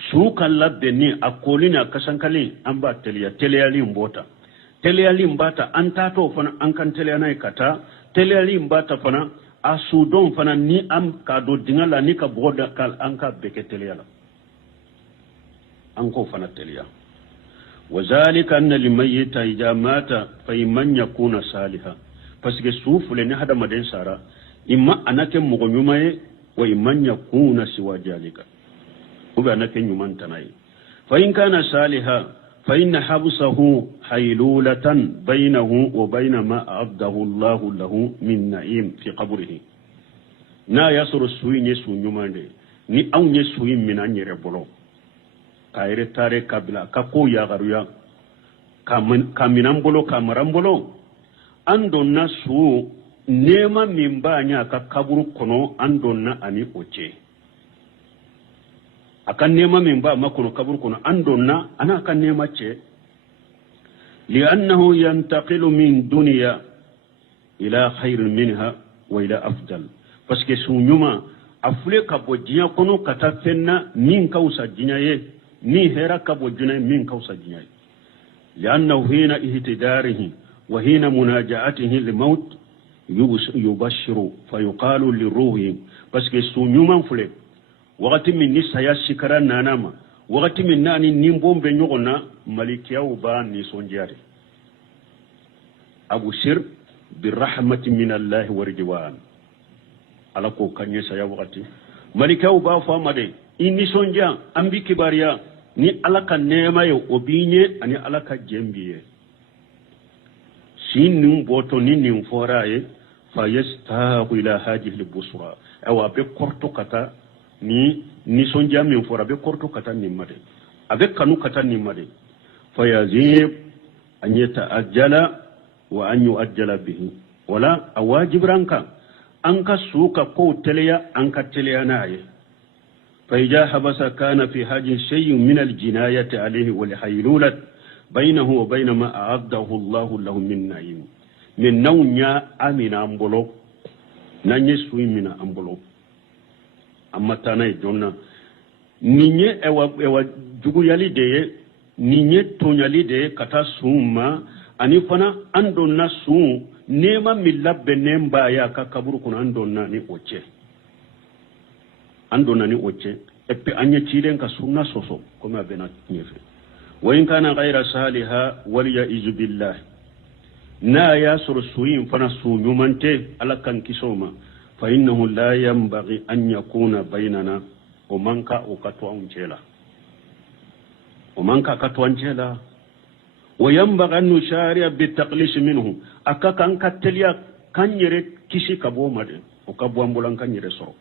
su kala de ni akolina kasankali amba teleya li mbata anta to fana an kan teleya na kata teleya li mbata fana asu don fana ni am ka do dingala ni ka boda kal an ka beke teleya la anko fana teliya wazalika anna limayyita idha mata fa imman yakuna saliha parce que soufle ni hada maden sara imma anake mugo nyumaye wa imman yakuna siwa jalika uba anake nyuman tanai fa in kana saliha fa inna habsahu haylulatan bainahu wa baina ma abdahu Allah lahu min na'im fi qabrihi na yasru suinye sunyumande ni awnye suin minanyere bolo kaire tare kabila kako ya garuya kaminambolo kamarambolo andonna su nema mimbanya ka kaburu kono andonna ani oche akan nema min ba makono kabur kono andonna ana kan nema ce li'annahu yantaqilu min dunya ila khairin minha wa ila afdal parce que sunyuma afule kabo jinya kono kata fenna min kausa jinya ye ni hera kabo jinya min kausa jinya ye li'annahu hina ihtidarihi wa hina munajaatihi limaut yubashiru fayuqalu liruhi parce que sunyuma fule wakati min ni saya shikara nanama wakati min nani nimbombe nyogona malikiyaw ba ni sonjare abu shir birahmati min Allah wa ridwan ala ko kanye saya wakati malikiyaw ba fama de inni sonja ambi kibariya ni alaka nema yo obinye ani alaka jembiye sinin boto ni nin foraye fa yastahu ila hadhihi albusra aw be korto kata ni sonja min fora be korto kata ni made abe kanu kata ni made fa yazib an yata'ajjala wa an yu'ajjala bihi wala awajib ranka anka suka ko teleya anka teleya naye fa ija habasa kana fi haji shay'un min aljinayati alayhi wal haylulat bainahu wa bain ma a'addahu Allah lahu min na'im min nawnya amina ambolo nanye suimina ambolo amma tanay jonna ninye ewa juguyali de ninye tonyali de kata suma ani fana andonna su nema milabbe nemba ya ka kaburu kun andonna ni oche eppe anya chilen ka sunna soso kuma bena nyefe wa in kana ghayra saliha wal ya'izu billah na ya sur suyin fana su nyumante alakan kisoma fa innahu la yanbaghi an yakuna bainana o manka o katwa unjela wa yanbaghi an nushari'a bitaqlis minhu akaka an katliya kanyere kishi kabo made o kabo ambulan kanyere soro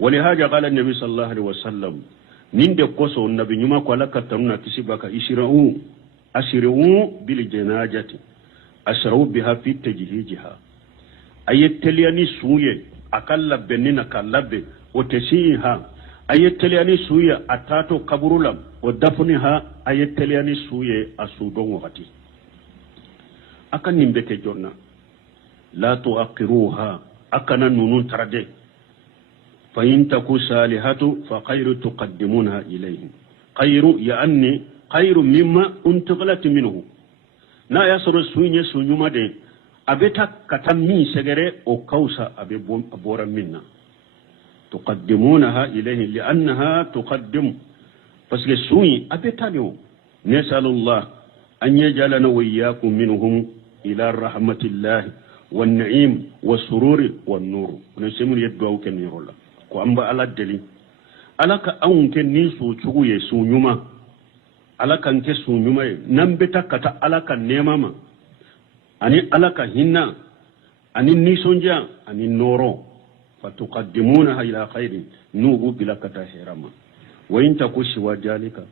wali haja qala an-nabi sallallahu alaihi wasallam ninde koso nabi nyuma ko alaka tanuna kishi baka ashiru bil janajati ashraw biha fi tajhijiha ayetteliani suye akalla benina kallabe o teshiha ayetteliani suye atato kaburulam o dafniha ayetteliani suye asudon wakati akan nimbete jonna la tuaqiruha akana nunun tarade fa in taku salihatu fa khayru tuqaddimunha ilayhi khayru ya'anni khayru mimma untaqalat minhu na yasru suye sunyuma de abeta katami segere o kausa abe bora minna tuqaddimunaha ilayhi li'annaha tuqaddim parce que suyi abeta no nasallallahu an yajalana wa iyyakum minhum ila rahmatillah wan na'im was-sururi wan-nur ne semun yeddo ken yorola ko amba ala deli alaka awunke ni su chuguye sunyuma alaka nke sunyuma nambeta kata alaka nemama ani alaka hinna ani nisonja ani noro fatuqaddimunaha ila khairin nubu bila kata herama wa in takushi wajalika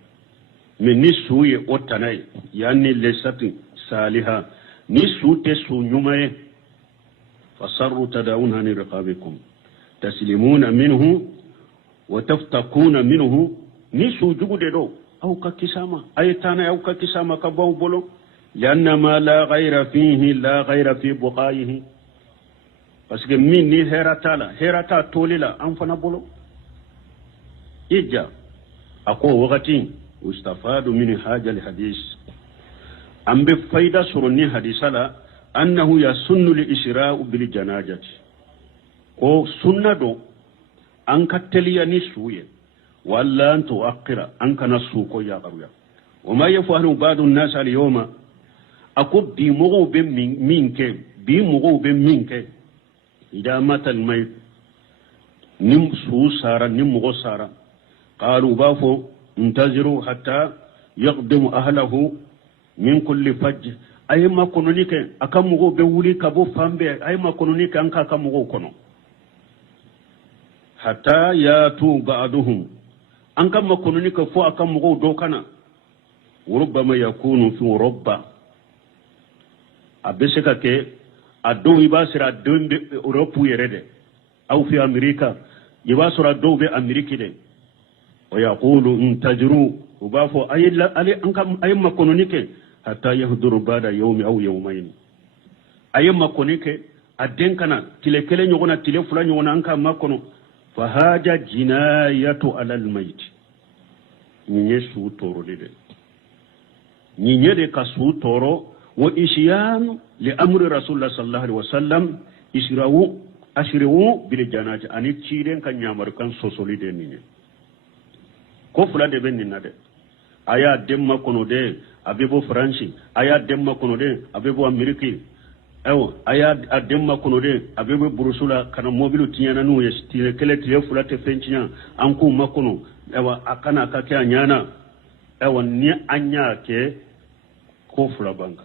min nisuye otanai yani lesati saliha nisute sunyumaye fasarru tadawuna ni riqabikum taslimuna minhu wa taftakuna minhu nisu jugude do au kakisama aytana au kakisama kabaw bolo لأن ما لا غير فيه لا غير في بقائه parce que min ni herata tolila anfana bolo ija ako wakati ustafadu min haja alhadith ambe faida suruni hadisala annahu yasunnu li isra'u bil janajati ko sunnado an katteliya ni suye walla an tuaqira an kana suko ya qaruya wama yafalu ba'du an-nas al-yawma ako bi mogo be minke ida matal may nim su sara nim mogo sara qalu bafo intaziru hatta yaqdimu ahlahu min kulli fajj ay makononike akam mogo be wuli kabo fambe ay makononike anka kam mogo kono hatta yatu ba'duhum ankam makononike fo akam mogo do kana وربما يكون في أوروبا abeseka ke ado ibasira dombe Europe yerede au fi Amerika ibasura dobe Amerika de ويقول انتظروا وبافو أي ما كنونيك حتى يهدر بعد يوم أو يومين أي ما كنونيك أدين كنا تلكلي نيونا تلفلا نيونا أنك ما كنو فهذا جناية على الميت نيسو تورو لده نينيري كسو تورو وإشيان لأمر رسول الله صلى الله عليه وسلم أشروا بالجناج أني تشيرين كان يامر كان سوسولي دي نيني كفلا دي بني نادي aya demma kono de abebo franci aya demma kono de abebo ameriki ewo aya demma kono de abebo burusula kana mobilu tinyana nu yestire kele tiye fulate fencinya anku makono ewa akana kake anyana ewa ni anya ke kofula banka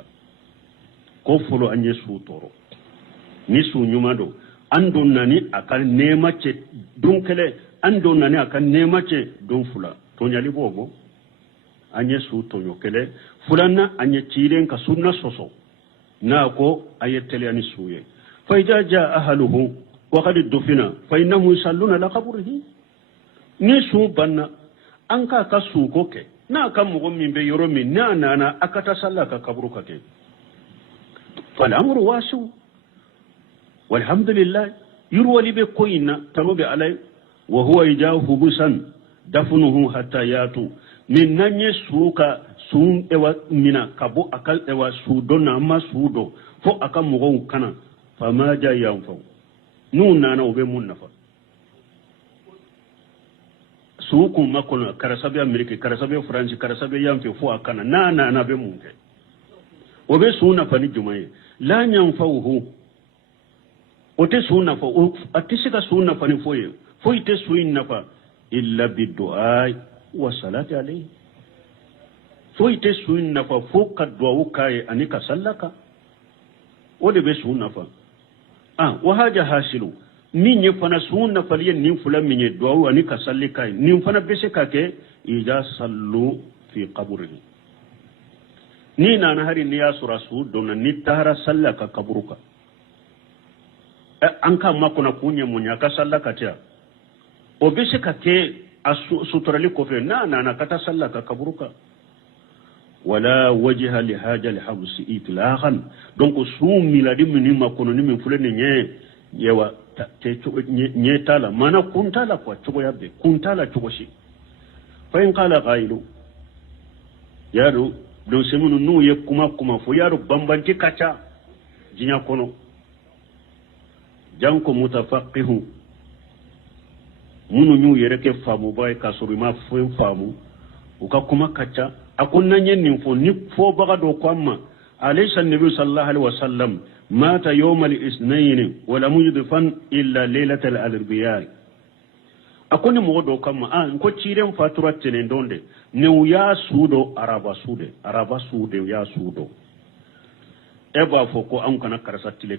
kofulo anye su toro ni su nyumado andon nani akan nema ce dunkele andon nani akan nema ce don fula to nyali bobo anye su tonyo kele fulana anye chiren ka sunna soso na ko ayetele ani suye fa idha jaa ahluhu wa qad dufina fa innahum yusalluna la qabrihi ni su banna anka ka su ko ke na kam mo min be yoro min na akata sallaka kabru ka ke fal amru wasu walhamdulillah yurwali be koyina tarobe alay wa huwa ijahu busan dafnuhu hatta yatu min nanye suka sun ewa mina kabo akal ewa sudo na ma sudo fo aka mugo kana fama ja yanfo nun nana obe mun nafa suku makono karasabe amerika karasabe france karasabe yanfe fo akana na be munke obe suna fani jumaye la yanfauhu ote suna fo atisika suna fani foye fo ite suin nafa illa bidu'a wa salati alayhi fo ite suin nafa fo kadwa ukaye anika sallaka ode be suin nafa wa haja hasilu minye fana suin nafa liye nin fula minye dwa anika sallika nin fana bese kake ija sallu fi qabrihi ni nana hari ni ya surasu dona ni tahara sallaka kabruka anka makona kunye munya ka sallaka tia obese kake suturali kofe na kata sallaka kabruka wala wajha li haja li habsi itlaqan donc sum miladi min makono ni min fulene yewa te nye tala mana kuntala kwa chogo yabbe kuntala chogo shi fa in qala qailu yaro do semunu nu ye kuma fo yaro bambanti kacha jinya kono janko mutafaqihu munu nyu yereke famu bay kasuru ma fo famu uka kuma kacha akunna nyen fo ni fo baga do kwamma alaysa an-nabi sallallahu alaihi wasallam mata yawm al-ithnain wa lam yudfan illa laylat al-arbi'a akuni mo do kwamma ko ciren fatura tene ndonde ne ya sudo araba sude ya sudo eba fo ko an kana karasa tile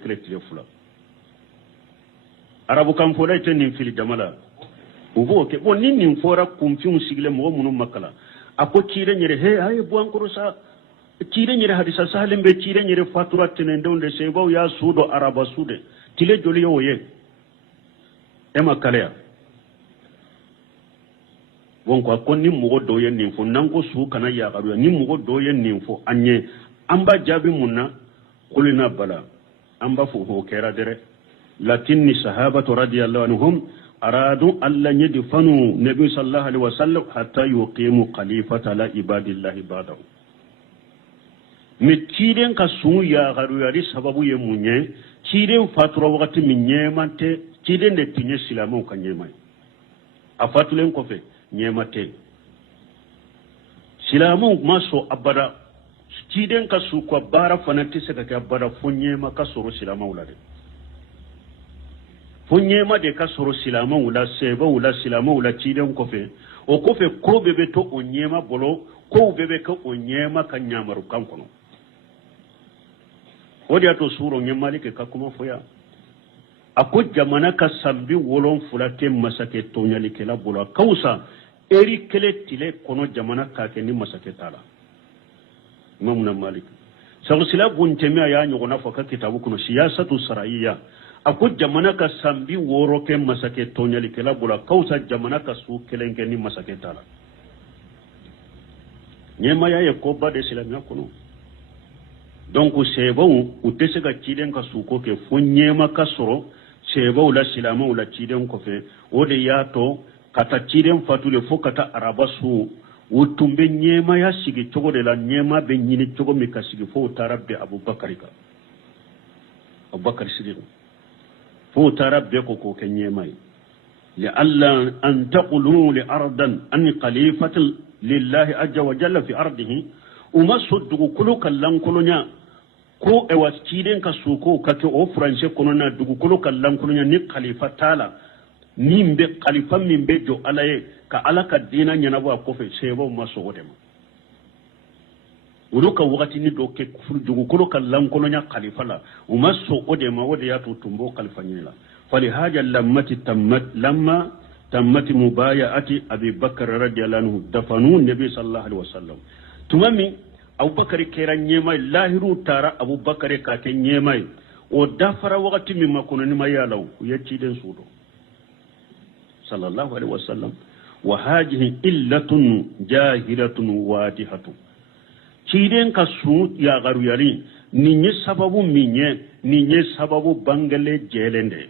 fula arabu kan fo lay tenin fili jamala ugo ke bon nin fora kumfiun sigle mo munu makala ako cire nyere he ay buan kurusa cire nyere hadisa salim be cire nyere fatura tene ndonde sebo ya sudo araba sude tile joli yoye ema kalea wonko akon ni mugo doyen nin fo nango su kana ya garu ni mugo doyen nin fo anye amba jabi munna kulina bala amba fo ho kera dere lakinni sahabatu radiyallahu anhum aradu alla yadfanu nabi sallallahu alaihi wasallam hatta yuqimu khalifata la ibadillahi ba'dahu mitiden ka su ya garu yari sababu ye munye ciden fatura wakati minyemante ciden de tinye silamu kanyemai afatulen kofe nyemate silamu maso abada ciden ka su ko bara fanati saka ka abada funyema ka soro silamu ulade funyema de ka soro silamu ula seba ula silamu ula ciden kofe o kofe ko bebe to onyema bolo ko bebe ko onyema kanyamaru kankono odi ato suro nyemali ke kakuma foya ako jamana ka sambi wolon fulate masake tonyali ke la bolo kausa eri kele tile kono jamana ka ke ni masake tala imam na malik sagsila bunteme ya nyogona faka kitabu kuno siyasatu saraiya aku jamana ka sambi woro ke masake tonyali kala bula kausa jamana ka su kelenge ni masake tala nyema ya ko bade silamiya kuno donc sebon utese ka ciden ka su ko ke fo nyema ka soro sebo la silama la ciden ko fe ode yato kata ciden fatule fo kata araba su utumbe nyema ya sigi togo de la nyema be nyini togo mi ka sigi fo tarabbe abubakar ka abubakar sidiq fo tarabbe ko ke nyema li alla an taqulu li ardan an khalifatan lillahi azza wa jalla fi ardihi umasuddu kulu kallan kulunya ko e wasciden ka suko kake o français kono na dugu kulu kallan kulunya ni khalifa tala nimbe khalifa mimbe jo alaye ka alaka dina nyana ba ko fe sebo maso godema uruka wakati ni doke dugu kulu kallan kulunya khalifa la umaso odema wode ya tutumbo khalifa nyela fali haja lamma تمت مبايعة أبي بكر رضي الله عنه دفنوا النبي صلى الله عليه وسلم تمامي أبو بكر كيران نيماي لاهرو تارا أبو بكر كاكين نيماي ودافر وقت مما كنا نما يالو يتشيدن سودو صلى الله عليه وسلم وهذه إلة جاهلة واضحة تشيدن كسود يا غارو يالي نيني سببو نيني سببو بانغلي جيلندي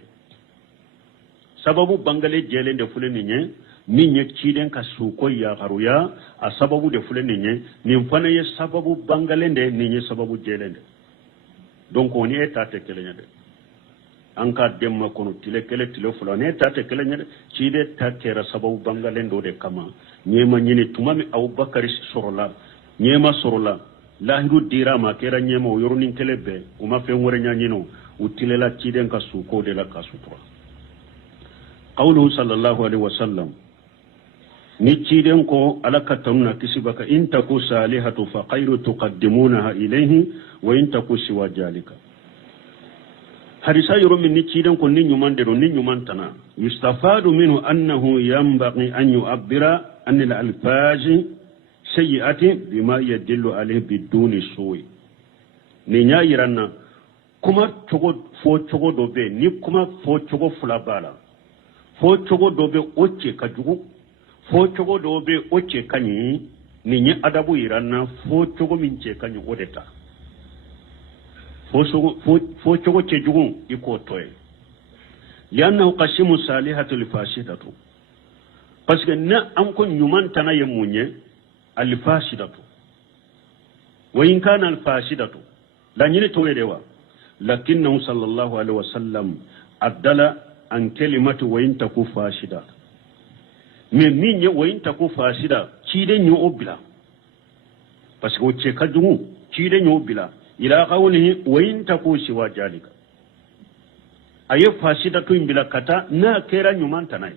sababu bangale jelende fule ninye minye chiden ka suko ya garuya a sababu de fule ninye nimfana ye sababu bangalende ninye sababu jelende donc on est tate kelenya de anka demma kono tile fula ne tate kelenya de chide tatera sababu bangalendo de kama nyema nyini tumami abubakar sorola nyema sorola lahiru dirama kera nyema yornin kelebe uma fe ngore nyanyino utilela chiden ka suko de la kasutra قوله صلى الله عليه وسلم نتشيدن كو على كتمنا كسبك إن تكو صالحة فخير تقدمونها إليه وإن تكو سوى ذلك حديثا يرون من نتشيدن كو نيومان درو نيومان تنا يستفاد منه أنه ينبغي أن يعبر أن الألفاظ سيئة بما يدل عليه بدون سوء نينا يرانا كما تشغو فو تشغو دوبي ني كما فو تشغو فلابالا fo chogo dobe oche kajugu fo chogo dobe oche kanyi ninye adabu irana fo chogo minche kanyi odeta fo chogo chejugu iko toye lianna qashimu salihatu lifashidatu parce que na anko nyuman tana yemunye alfashidatu wa in kana alfashidatu la nyine toyedewa lakinnahu sallallahu alaihi wasallam adala an kalimatu wa in taku fashida me minye wa in taku fashida chide nyo obila parce que che kadungu chide nyo obila ila qawlihi wa in taku siwa jalika aye fashida to imbila kata na kera nyuman tanai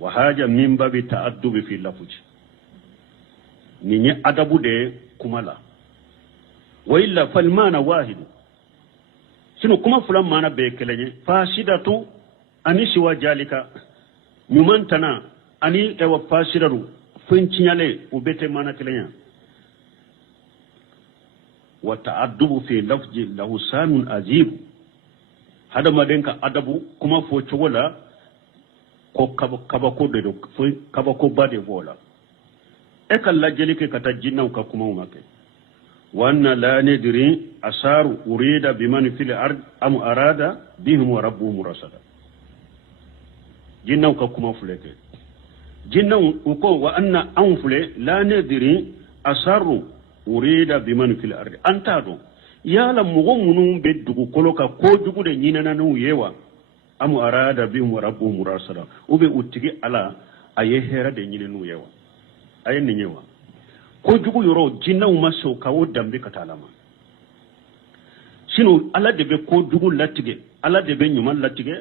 wa haja min babi ta'addubi fi lafzi ninye adabu de kumala wa illa fal mana wahidu sino kuma fulan mana be kelenye fasidatu ani siwa jalika nyumantana ani ewa fasidaru funchinyale ubete mana kelenya wa ta'addubu fi lafzi lahu sanun azib hada madenka adabu kuma fo chogola ko kabako de fo kabako bade vola e kala jelike kata jinna ka kuma umake وأن لا ندري أثار أريد بمن في الأرض أم أراد بهم وربهم رصدا جنّا وكما فلك جنّا وكو وأن أنفل لا ندري أثار أريد بمن في الأرض أنتادو يا لمغمون بدو كلوكا كودو دي نينا نو يوا أم أراد بهم وربهم رصدا وبي أتكي على أيهرا دي نينا نو يوا أي نيوا ko jugu yoro jinna maso kawo dambe katalama sino ala de be ko jugu latige ala de be nyuma latige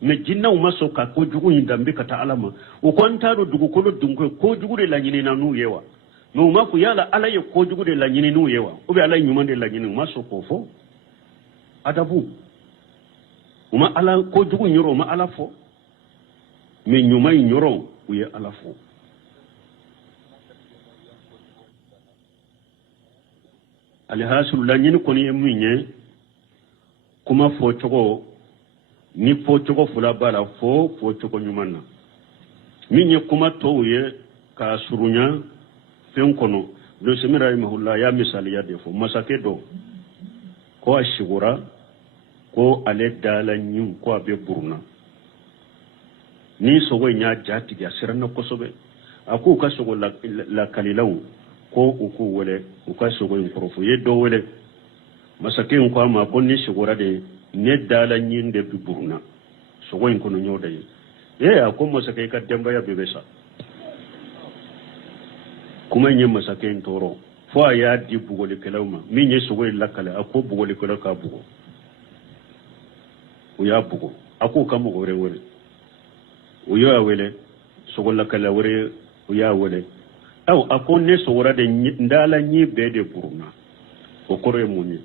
me jinna maso ka ko jugu dambe katalama o konta do dugu ko dunko ko jugu de la nyini na nu yewa no ma ku yala ala ye ko jugu de la nyini nu yewa o be ala nyuma de la nyini maso ko fo adabu uma ala ko jugu nyoro ma ala fo me nyuma nyoro uye ala fo alhasil lañini koni ye muñe kuma fo cogo ni fo cogo fula bala fo cogo ñuman na min ye kuma tow ye ka suruña fen kono do semi rahimahullah ya misaliya de fo masake do ko a sigura ko ale dala ñin ko a be buruna ni sogo ña jatigi a siranna kosobe a ko ka sogo la kalilaw ko uku wele uka sogo in korofo ye do wele masake ko ama ko ni sigura de ne dala ñin de bi buruna sogo in kono ñoda ye a ko masake ka demba ya bebesa kuma ñe masake en toro fo a ya di bugoli kelawma min ye sogo la kala a ko bugoli kelaw ka bugo o ya bugo a ko kam go wele o yo wele sogo la kala wore o ya wele aw ako ne sogora de ndala ñi be de buruna o kore munni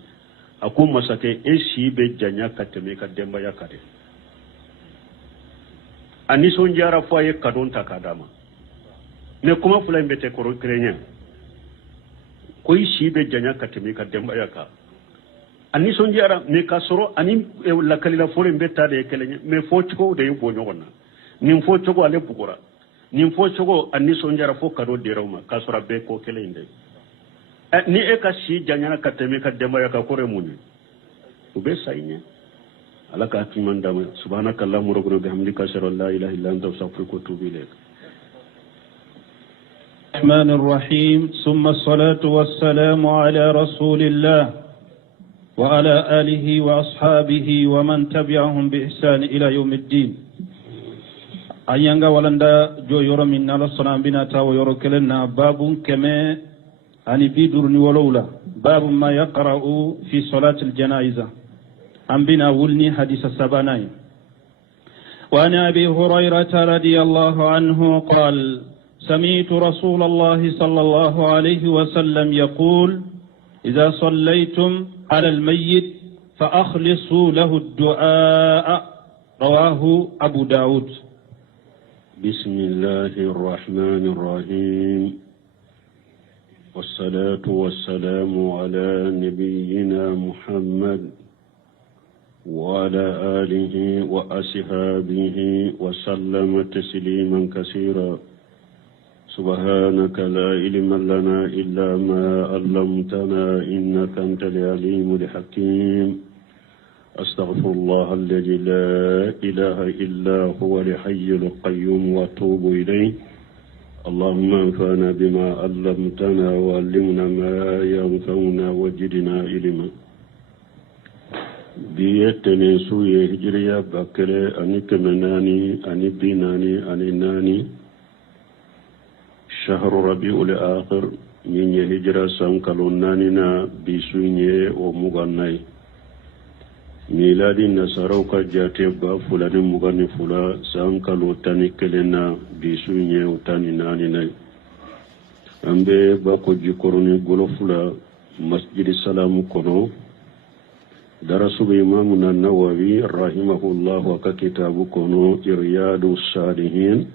ako masake e si be janya kateme ka demba yakade ani son jara fo ye kadon takadama ne kuma fula mbete koro krenya ko si be janya kateme ka demba yaka ani son jara ne ka soro ani la kalila fo mbeta de kelenya me fo ko de bo nyogona nim fo ko ale bugora nin fo cogo anni sonjara fo kado derawma ka sora be ko kele inde ni e ka si janyana ka teme ka demba ya ka kore muni ube sayne ala ka timan dama subhanaka allahumma rabbana bihamdika ashhadu an la ilaha illa anta astaghfiruka wa atubu ilayk الرحمن الرحيم ثم الصلاة والسلام على رسول الله وعلى آله وأصحابه ومن تبعهم بإحسان إلى يوم الدين ayanga walanda jo yoro min nala sona bina tawo yoro kelenna babun keme ani bidurni wolowla babu ma yaqra'u fi salati al-janaiza am bina wulni hadith sabanai wa an abi hurairah radiyallahu anhu qala سمعت رسول الله صلى الله عليه وسلم يقول إذا صليتم على الميت فأخلصوا له الدعاء رواه أبو داود بسم الله الرحمن الرحيم والصلاة والسلام على نبينا محمد وعلى آله وأصحابه وسلم تسليما كثيرا سبحانك لا علم لنا إلا ما علمتنا إنك أنت العليم الحكيم أستغفر الله الذي لا إله إلا هو الحي القيوم وأتوب إليه اللهم انفعنا بما علمتنا وعلمنا ما ينفعنا وزدنا علما بيتني سوية هجرية بكرة أني كمناني أني بيناني أني ناني شهر ربيع الآخر من هجرة سانكالونانينا بسوية ومغنى miladi nasaraw ka jate ba fulani mugani fula san kalo tani kelena bisu nye utani nani nay ambe ba ko jikoroni golo fula masjidi salamu kono darasu be imamuna nawawi rahimahullah wa ka kitabu kono iryadu salihin